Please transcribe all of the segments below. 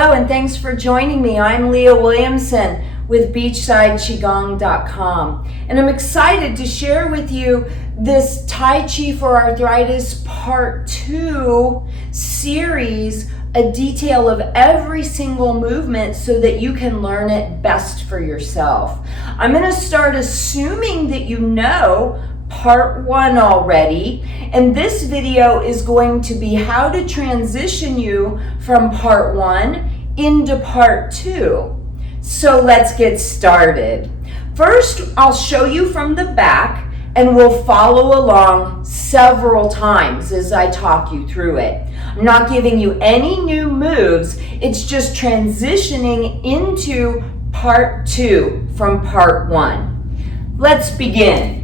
Hello and thanks for joining me. I'm Leah Williamson with beachsidechigong.com, and I'm excited to share with you this Tai Chi for Arthritis Part 2 series, a detail of every single movement so that you can learn it best for yourself. I'm going to start assuming that you know Part 1 already, and this video is going to be how to transition you from Part 1 into Part 2. So let's get started. First, I'll show you from the back, and we'll follow along several times as I talk you through it. I'm not giving you any new moves, it's just transitioning into Part 2 from Part 1. Let's begin.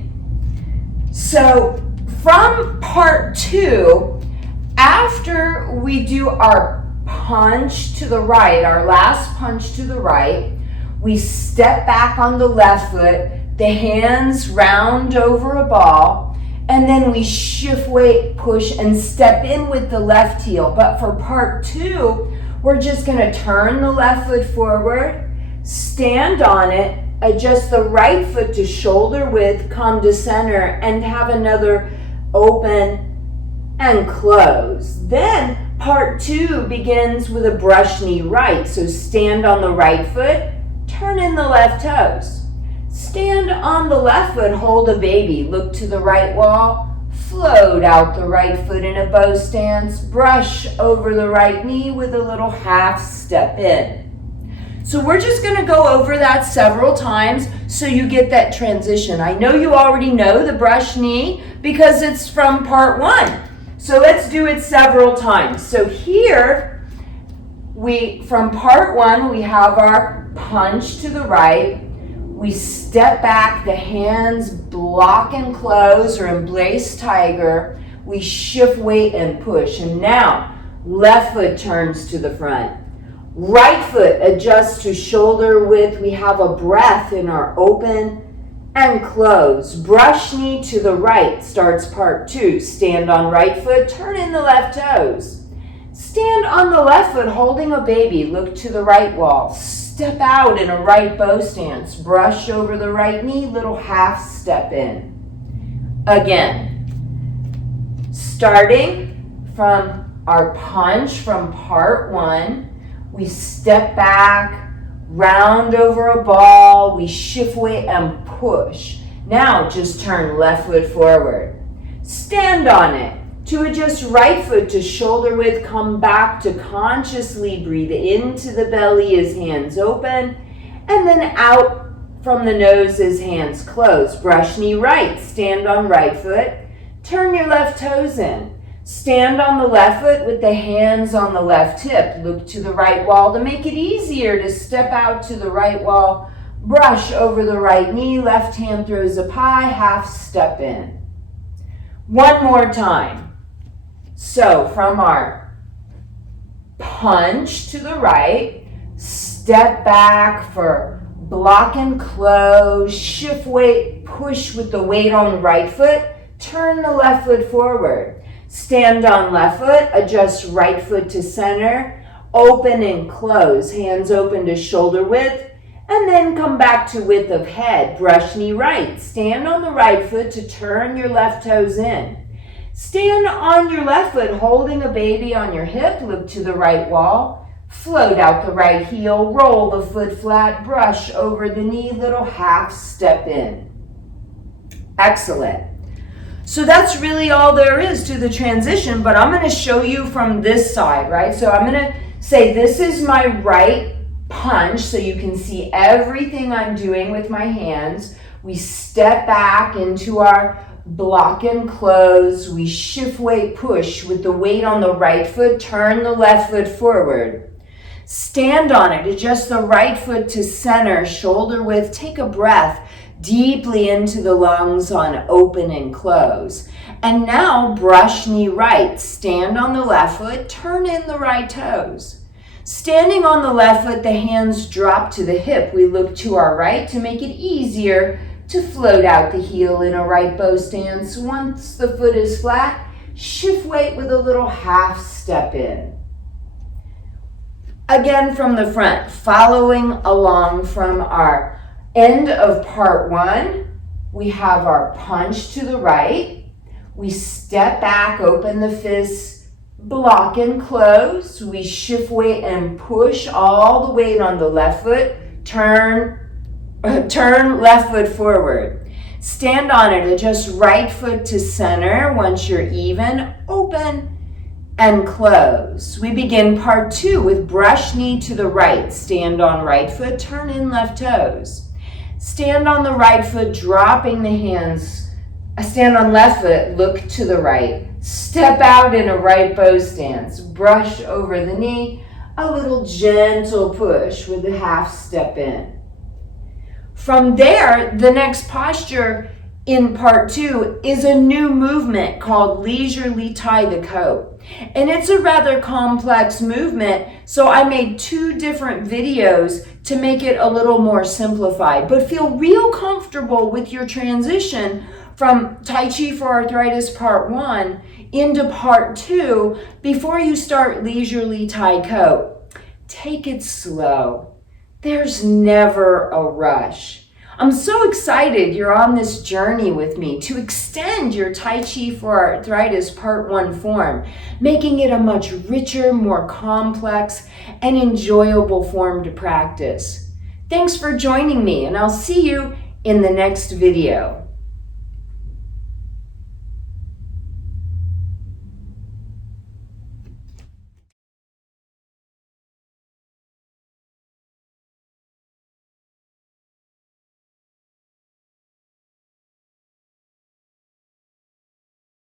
So from Part 2, after we do our punch to the right, our last punch to the right, we step back on the left foot, the hands round over a ball, and then we shift weight, push, and step in with the left heel. But for Part 2, we're just going to turn the left foot forward, stand on it, adjust the right foot to shoulder width, come to center, and have another open and close. Then Part 2 begins with a brush knee right. So stand on the right foot, turn in the left toes. Stand on the left foot, hold a baby, look to the right wall, float out the right foot in a bow stance, brush over the right knee with a little half step in. So we're just going to go over that several times so you get that transition. I know you already know the brush knee because it's from Part 1. So let's do it several times. So here, from Part 1, we have our punch to the right. We step back, the hands block and close or embrace tiger. We shift weight and push. And now, left foot turns to the front. Right foot adjusts to shoulder width. We have a breath in our open and close. Brush knee to the right starts Part 2. Stand on right foot, turn in the left toes. Stand on the left foot holding a baby, look to the right wall. Step out in a right bow stance. Brush over the right knee, little half step in. Again, starting from our punch from Part 1, we step back, round over a ball, we shift weight and push. Now just turn left foot forward. Stand on it. To adjust right foot to shoulder width, come back to consciously breathe into the belly as hands open, and then out from the nose as hands close. Brush knee right, stand on right foot, turn your left toes in. Stand on the left foot with the hands on the left hip. Look to the right wall to make it easier to step out to the right wall. Brush over the right knee, left hand throws up high, half step in. One more time. So from our punch to the right, step back for block and close, shift weight, push with the weight on the right foot, turn the left foot forward. Stand on left foot, adjust right foot to center, open and close, hands open to shoulder width, and then come back to width of head. Brush knee right, stand on the right foot to turn your left toes in. Stand on your left foot holding a baby on your hip, look to the right wall, float out the right heel, roll the foot flat, brush over the knee, little half step in. Excellent. So that's really all there is to the transition, but I'm going to show you from this side, right? So I'm going to say this is my right punch so you can see everything I'm doing with my hands. We step back into our block and close. We shift weight push with the weight on the right foot, turn the left foot forward. Stand on it, adjust the right foot to center, shoulder width, take a breath deeply into the lungs on open and close. And now brush knee right, stand on the left foot, turn in the right toes. Standing on the left foot, the hands drop to the hip. We look to our right to make it easier to float out the heel in a right bow stance. Once the foot is flat, shift weight with a little half step in. Again from the front, following along from our end of part 1, we have our punch to the right. We step back, open the fists, block and close. We shift weight and push all the weight on the left foot. Turn left foot forward. Stand on it, adjust right foot to center. Once you're even, open and close. We begin part 2 with brush knee to the right. Stand on right foot, turn in left toes. Stand on the right foot, dropping the hands. Stand on left foot, look to the right. Step out in a right bow stance. Brush over the knee, a little gentle push with a half step in. From there, the next posture in part 2 is a new movement called leisurely tie the coat. And it's a rather complex movement, so I made 2 different videos to make it a little more simplified. But feel real comfortable with your transition from Tai Chi for Arthritis part 1 into part 2 before you start leisurely tie coat. Take it slow. There's never a rush. I'm so excited you're on this journey with me to extend your Tai Chi for Arthritis Part 1 form, making it a much richer, more complex, and enjoyable form to practice. Thanks for joining me, and I'll see you in the next video.